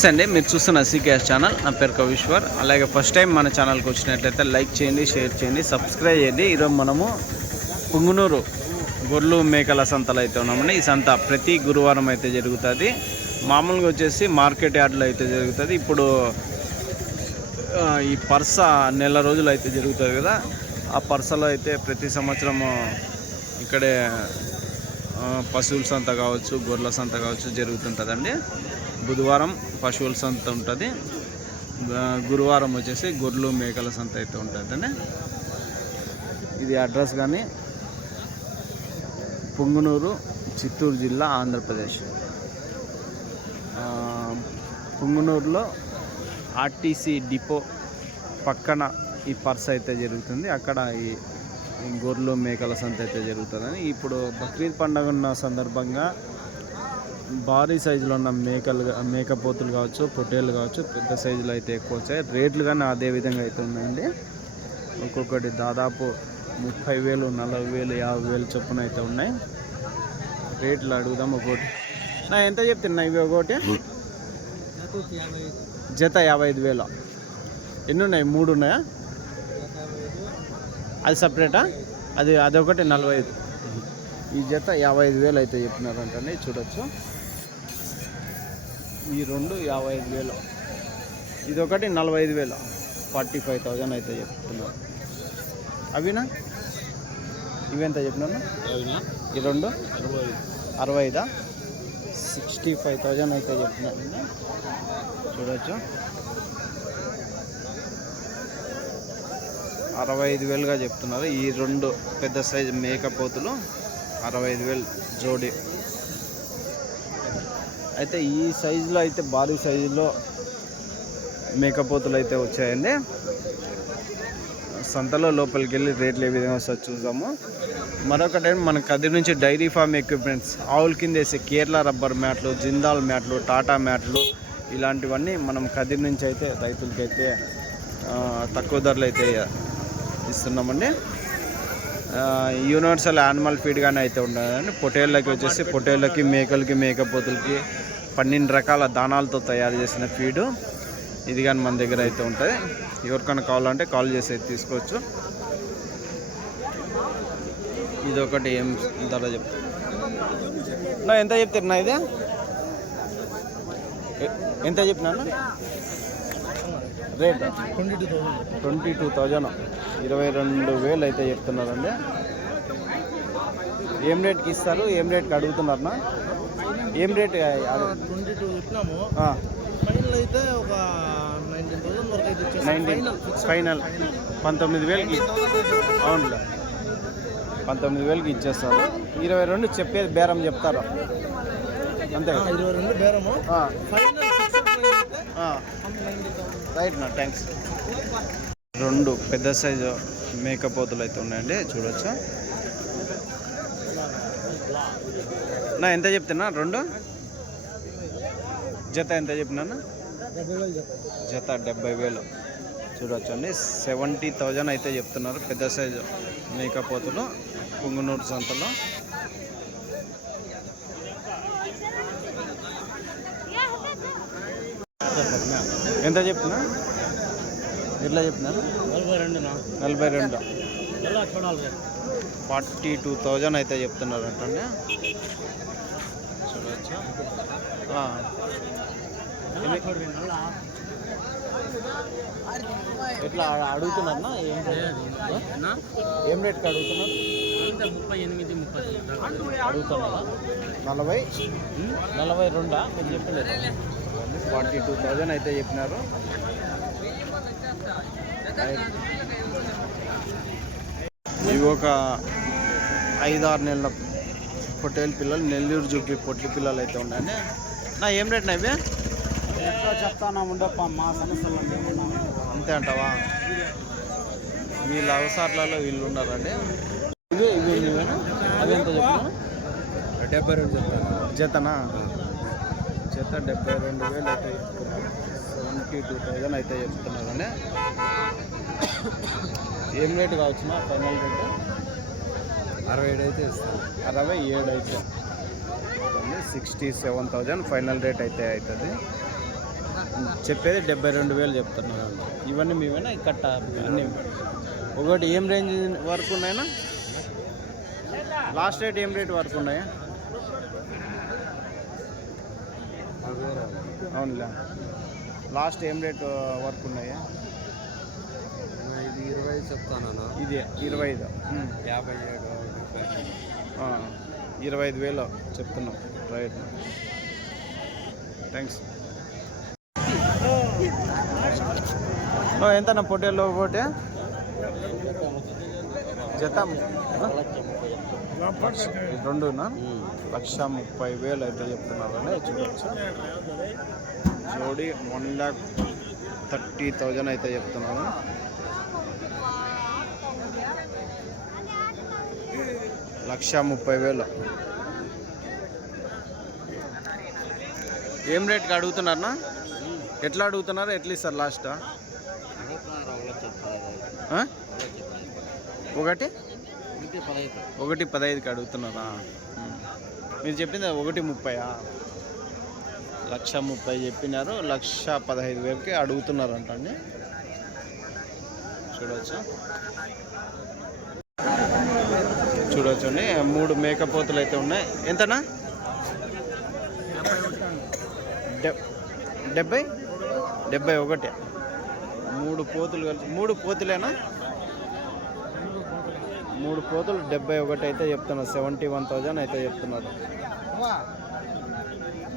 నమస్తే అండి. మీరు చూస్తున్న సీకేఎస్ ఛానల్. నా పేరు కవిశ్వర్. అలాగే ఫస్ట్ టైం మన ఛానల్కి వచ్చినట్లయితే లైక్ చేయండి షేర్ చేయండి సబ్స్క్రైబ్ చేయండి. ఈరోజు మనము పుంగునూరు గొర్రెలు మేకల సంతలు అయితే ఉన్నామండి. ఈ సంత ప్రతి గురువారం అయితే జరుగుతుంది. మామూలుగా వచ్చేసి మార్కెట్ యార్డ్లో అయితే జరుగుతుంది. ఇప్పుడు ఈ పర్స నెల రోజులు అయితే జరుగుతుంది కదా. ఆ పర్సలో అయితే ప్రతి సంవత్సరము ఇక్కడే పశువుల సంత కావచ్చు గొర్రెల సంత కావచ్చు జరుగుతుంటుందండి. బుధవారం పశువుల సంత ఉంటుంది. గురువారం వచ్చేసి గొర్రెలు మేకల సంత అయితే ఉంటుందండి. ఇది అడ్రస్ కానీ పుంగునూరు చిత్తూరు జిల్లా ఆంధ్రప్రదేశ్. పుంగునూరులో ఆర్టీసీ డిపో పక్కన ఈ పర్స్ అయితే జరుగుతుంది. అక్కడ ఈ ఈ గొర్రెలు మేకల సంత అయితే జరుగుతుందని. ఇప్పుడు బక్రీద్ పండుగ ఉన్న సందర్భంగా భారీ సైజులో ఉన్న మేకలు మేకపోతులు కావచ్చు పొట్టేళ్ళు కావచ్చు పెద్ద సైజులో అయితే ఎక్కువ వచ్చాయి. రేట్లు కానీ అదే విధంగా అయితే ఉన్నాయండి. ఒక్కొక్కటి దాదాపు ముప్పై వేలు నలభై వేలు యాభై వేలు చొప్పున అయితే ఉన్నాయి. రేట్లు అడుగుదాం ఒకటి. నా ఎంత చెప్తున్నా ఇవి ఒకటి? జత యాభై ఐదు వేలు. ఎన్ని ఉన్నాయి? మూడు ఉన్నాయా? అది సపరేటా? అది అదొకటి నలభై ఐదు. ఈ జత యాభై ఐదు వేలు అయితే చెప్పినారంటండి చూడొచ్చు. ఈ రెండు యాభై ఐదు వేలు. ఇదొకటి నలభై ఐదు వేలు. ఫార్టీ ఫైవ్ థౌజండ్ అయితే చెప్తున్నారు అవినా? ఇవెంత చెప్పినాను? ఈ రెండు? అరవై ఐదా. సిక్స్టీ ఫైవ్ థౌజండ్ అయితే చెప్తున్నారు చూడొచ్చు. అరవై ఐదు వేలుగా చెప్తున్నారు. ఈ రెండు పెద్ద సైజు మేకపోతులు అరవై ఐదు వేలు జోడి. అయితే ఈ సైజులో అయితే భారీ సైజులో మేకపోతులు అయితే వచ్చాయండి. సంతలో లోపలికి వెళ్ళి రేట్లు ఏ విధంగా వస్తుంది చూద్దాము. మరొకటి మన కదిరి నుంచి డైరీ ఫార్మ్ ఎక్విప్మెంట్స్ ఆవుల కింద వేసే కేరళ రబ్బర్ మ్యాట్లు జిందాల్ మ్యాట్లు టాటా మ్యాట్లు ఇలాంటివన్నీ మనం కదిరి నుంచి అయితే రైతులకైతే తక్కువ ధరలు అయితే ఇస్తున్నామండి. యూనివర్సల్ యానిమల్ ఫీడ్ కానీ అయితే ఉండదండి పొటేళ్ళకి వచ్చేసి పొటేళ్ళకి మేకలకి మేకపోతులకి పన్నెండు రకాల దానాలతో తయారు చేసిన ఫీడు. ఇది కానీ మన దగ్గర అయితే ఉంటుంది. ఎవరికైనా కావాలంటే కాల్ చేసి అయితే తీసుకోవచ్చు. ఇది ఒకటి ఏం ధర చెప్తా ఎంత చెప్తారు నా ఇది ఎంత చెప్పినా rate? Twenty two twenty two thousand. ఇరవై రెండు వేలు అయితే చెప్తున్నారండి. ఏం రేట్కి ఇస్తారు? ఏం రేట్కి అడుగుతున్నారనా ఏం రేట్ ట్వంటీ టూ చెప్పినాము. ఫైనల్ అయితే ఒక నైన్టీన్ థౌసండ్ వరకు అయితే ఇచ్చేస్తాం. నైన్టీన్. ఫైనల్ పంతొమ్మిది వేలకి అవునులే. పంతొమ్మిది వేలకి ఇచ్చేస్తారు. ఇరవై రెండు చెప్పేది బేరం చెప్తారు. అంతే? ఇరవై రెండు బేరము. రైట్ నా థ్యాంక్స్ రెండు పెద్ద సైజు మేకపోతులు అయితే ఉన్నాయండి. చూడొచ్చు? నా ఎంత చెప్తున్నా? రెండు? జత ఎంత చెప్తాం జత డెబ్బై వేలు. చూడొచ్చండి. సెవెంటీ థౌజండ్ అయితే చెప్తున్నారు. పెద్ద సైజు మేకపోతులు పుంగునూరు సంతలో. ఎంత చెప్తున్నా ఎట్లా చెప్తున్నారు నలభై రెండునా నలభై రెండు. ఫార్టీ టూ థౌజండ్ అయితే చెప్తున్నారు ఆ, ఎట్లా అడుగుతున్నారనా ఏం రేట్? ఏం రేట్కి అడుగుతున్నారు? ముప్పై ఎనిమిది ముప్పై అడుగుతున్నారా. నలభై? నలభై రెండా? మీరు చెప్పలేదు. ఫార్టీ టూ థౌజండ్ అయితే చెప్పినారు. ఇవి ఒక ఐదారు నెలల పొట్టేలు పిల్లలు నెల్లూరు జుగ్గి పొట్లి పిల్లలు అయితే ఉన్నాయండి నా ఏం రేట్ నా ఇవి? ఎట్లా చెప్తానా ఉండే మా సమస్యలు అంతే అంటావా? వీళ్ళ అవసరాలలో వీళ్ళు ఉన్నారండి. ఇవి ఇవి ఇవేనా? అవి ఎంత చెప్పినా డెబ్బై రెండు చెప్తాను. జతనా? జత డెబ్బై రెండు వేలు అయితే సెవెంటీ టూ థౌజండ్ అయితే చెప్తున్నారండి. ఏం రేటు కావచ్చునా? Final rate? అరవై ఏడు అయితే ఇస్తాను అరవై ఏడు అయితే sixty seven thousand final rate అయితే అవుతుంది చెప్పేది డెబ్బై రెండు వేలు చెప్తున్నారు ఇవన్నీ మీవేనా ఈ కట్ట అన్నీ. ఒకటి ఏం రేంజ్ వరకు ఉన్నాయన్నా? లాస్ట్ రేట్ ఏం రేట్ వరకు ఉన్నాయా? అవునులే. లాస్ట్ ఏం రేట్ వరకు ఉన్నాయా? ఇది ఇరవై చెప్తాను ఇది ఇరవై ఐదు. యాభై ఏడు. ఇరవై ఐదు వేలు చెప్తున్నాం రైట్ థ్యాంక్స్. ఎంతన్నా పొట్టేలో ఒకటి జత రెండునా? లక్ష ముప్పై వేలు అయితే చెప్తున్నారని చూడవచ్చు జోడి వన్ ల్యాక్ థర్టీ థౌజండ్ అయితే చెప్తున్నాను లక్ష ముప్పై వేలు. ఏం రేట్కి అడుగుతున్నారన్నా? ఎట్లా అడుగుతున్నారు? ఎట్లా ఇస్తారు లాస్ట్ ఒకటి? ఒకటి పదహైదుకి అడుగుతున్నారా? మీరు చెప్పింది ఒకటి ముప్పయా? లక్ష ముప్పై చెప్పినారు లక్ష పదహైదు వేలకి అడుగుతున్నారంటండి చూడవచ్చు చూడొచ్చండి. మూడు మేకపోతులు అయితే ఉన్నాయి. ఎంతనా? డెబ్బై? డెబ్బై ఒకటి. మూడు పోతులు కలిసి మూడు పోతులేనా? మూడు పోతులు డెబ్బై ఒకటి అయితే చెప్తున్నారు. సెవెంటీ వన్ థౌజండ్ అయితే చెప్తున్నారు.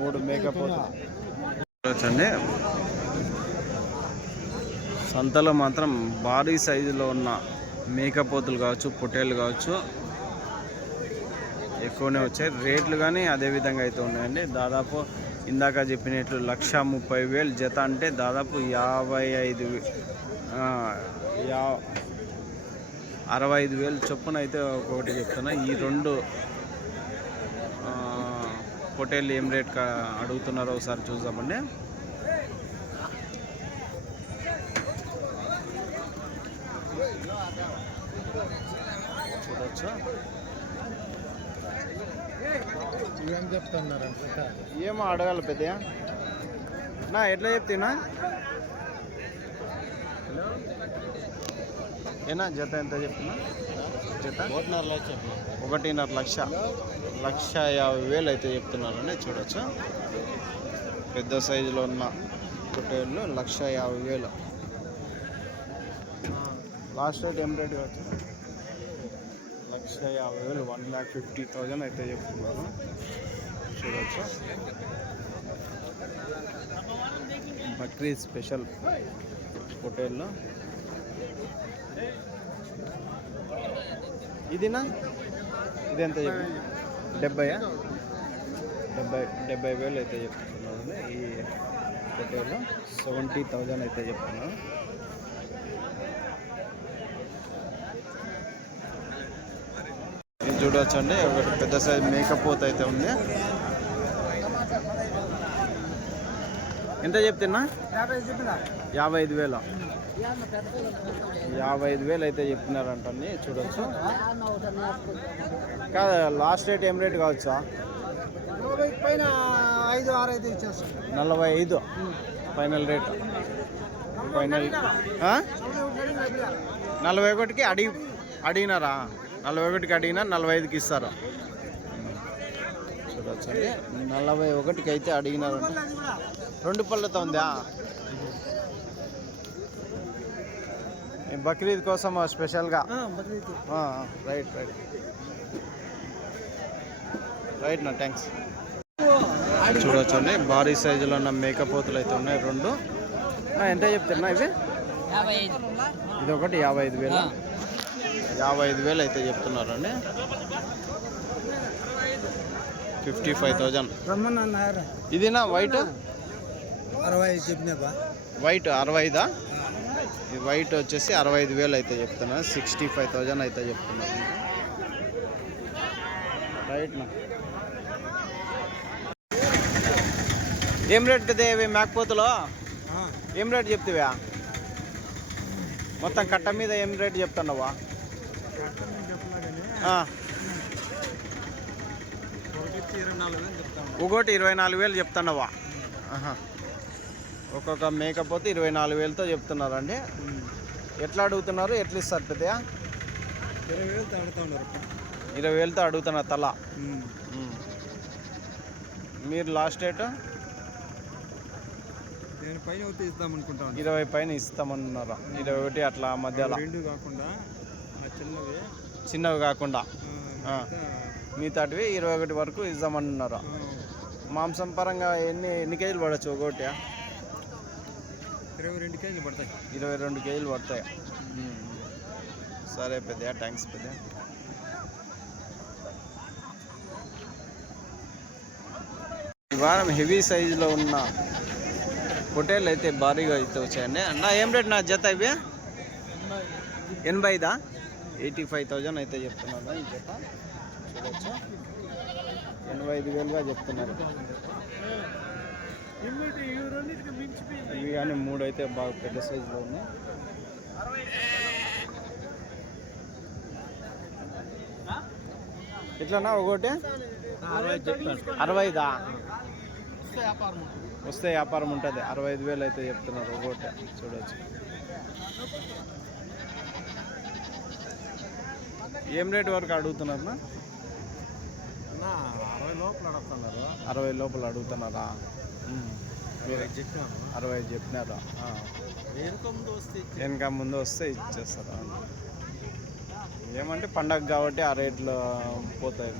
మూడు మేకపోతులు. చూడొచ్చండి. సంతలో మాత్రం భారీ సైజులో ఉన్న మేకపోతులు కావచ్చు పొటేలు కావచ్చు. ఎక్కువనే వచ్చాయి. రేట్లు కానీ అదే విధంగా అయితే ఉన్నాయండి. దాదాపు ఇందాక చెప్పినట్లు లక్ష ముప్పై వేలు జత అంటే దాదాపు యాభై ఐదు యా అరవై ఐదు వేలు చొప్పున అయితే ఒకటి చెప్తున్నా. ఈ రెండు పొటేళ్ళు ఏం రేట్ కా- అడుగుతున్నారో ఒకసారి చూద్దామండి. చూడొచ్చు? ఏం చెప్తున్నారు ఏమో అడగాలి పెద్దయా నా ఎట్లా చెప్తున్నా? ఏనా జత ఎంత చెప్తున్నా? జత? ఒకటిన్నర లక్ష. లక్ష యాభై వేలు అయితే చెప్తున్నారని చూడొచ్చు. పెద్ద సైజులో ఉన్న పొట్టేళ్ళు లక్ష యాభై వేలు. లాస్ట్ రేట్ ఏం రేట్ లక్ష యాభై వేలు వన్ ల్యాక్ ఫిఫ్టీ థౌజండ్ అయితే చెప్తున్నారు. చూడవచ్చు బక్రీద్ స్పెషల్ హోటల్లో. ఇదినా? ఇది ఎంత చెప్పి? డెబ్బయా? డెబ్బై డెబ్బై వేలు అయితే చెప్తున్నారు. ఈ హోటల్లో సెవెంటీ థౌజండ్ అయితే చెప్తున్నారు. చూడొచ్చండి ఒకటి పెద్ద సైజ్ మేకపోత అయితే ఉంది. ఎంత చెప్తున్నా? యాభై ఐదు వేలు. యాభై ఐదు వేలు అయితే చెప్తున్నారంటండి చూడొచ్చు. కాదు లాస్ట్ రేట్ ఏం రేట్ కావచ్చా? పైన ఐదు. ఆరు ఇచ్చేస్తాం నలభై ఐదు ఫైనల్ రేట్ ఫైనల్ నలభై ఒకటికి అడిగి అడిగినారా? నలభై ఒకటికి అడిగినా నలభై ఐదుకి ఇస్తారు? చూడొచ్చండి. నలభై ఒకటికి అయితే అడిగినారంట రెండు పళ్ళతో ఉందా? ఈ బక్రీద్ కోసం స్పెషల్గా? ఆ, రైట్ రైట్. రైట్ నా థ్యాంక్స్. చూడొచ్చండి. భారీ సైజులో ఉన్న మేకపోతులు అయితే ఉన్నాయి రెండు. ఎంత చెప్తున్నా ఇవి? ఐదు. ఇది ఒకటి యాభై ఐదు వేలు. యాభై ఐదు వేలు అయితే చెప్తున్నారండి. Fifty five thousand. ఇదినా వైట్? అరవై ఐదు చెప్పినాబా వైట్ అరవై ఐదా వైట్ వచ్చేసి అరవై ఐదు వేలు అయితే చెప్తున్నారు. సిక్స్టీ ఫైవ్ థౌజండ్ అయితే చెప్తున్నారు. రైట్ నా. ఏం రేట్ కదా ఇవి మేకపోతులో? ఏం రేట్ చెప్తివా? మొత్తం కట్ట మీద ఏం రేట్ చెప్తున్నావా? ఒకటి ఇరవై నాలుగు వేలు చెప్తున్నావా. ఒక్కొక్క మేకపోతే ఇరవై నాలుగు వేలతో చెప్తున్నారండి. ఎట్లా అడుగుతున్నారు? ఎట్లా ఇస్తారు పెద్దయా ఇరవై వేలు తాడుతూ ఉన్నారు ఇరవై వేలతో అడుగుతున్నారు తల. మీరు లాస్ట్ నేను పైన ఇద్దాం అనుకుంటాను ఇరవై పైన ఇస్తామన్నారు? ఇరవై ఒకటి అట్లా మధ్యలో. రెండు కాకుండా చిన్నవి. చిన్నవి కాకుండా. మిగతాటివి ఇరవై ఒకటి వరకు ఇద్దామన్నారు. మాంసం పరంగా ఎన్ని ఎన్ని కేజీలు పడవచ్చు ఒకటి ఇరవై రెండు కేజీలు పడతాయి. ఇరవై రెండు కేజీలు పడతాయి. సరే పెద్ద థ్యాంక్స్ పెద్ద. వారం హెవీ సైజులో ఉన్న పొటేలు అయితే భారీగా అయితే వచ్చాయండి. అన్న ఏం రేట్ నా జత ఇవి? ఎనభైదా? ఎయిటీ ఫైవ్ థౌజండ్ అయితే చెప్తున్నాను. ఈ జత ఎనభై ఐదు వేలుగా చెప్తున్నారు. ఇవి కానీ మూడు అయితే బాగా పెద్ద సైజులో ఉన్నాయి. ఎట్లన్నా ఒకటి? అరవై ఐదా వస్తే వ్యాపారం ఉంటుంది. అరవై ఐదు వేలు అయితే చెప్తున్నారు ఒకటి. చూడొచ్చు. ఏం రేట్ వరకు అడుగుతున్నారు అరవై లోపల అడుగుతున్నారు. అరవై లోపల అడుగుతున్నారా? మీరు చెప్పాను అరవై చెప్పినారా. వెనుక ముందు వస్తే వెనక ముందు వస్తే ఇచ్చేస్తారా? ఏమంటే పండగ కాబట్టి ఆ రేట్లు పోతాయి.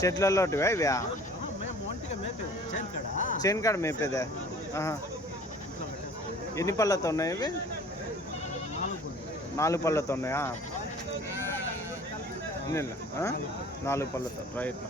చెట్లలో ఇవి? చేను కాడ. మేపేదే? ఎన్ని పళ్ళతో ఉన్నాయి ఇవి? నాలుగు పళ్ళతో ఉన్నాయా? నాలుగు పళ్ళతో రైట్.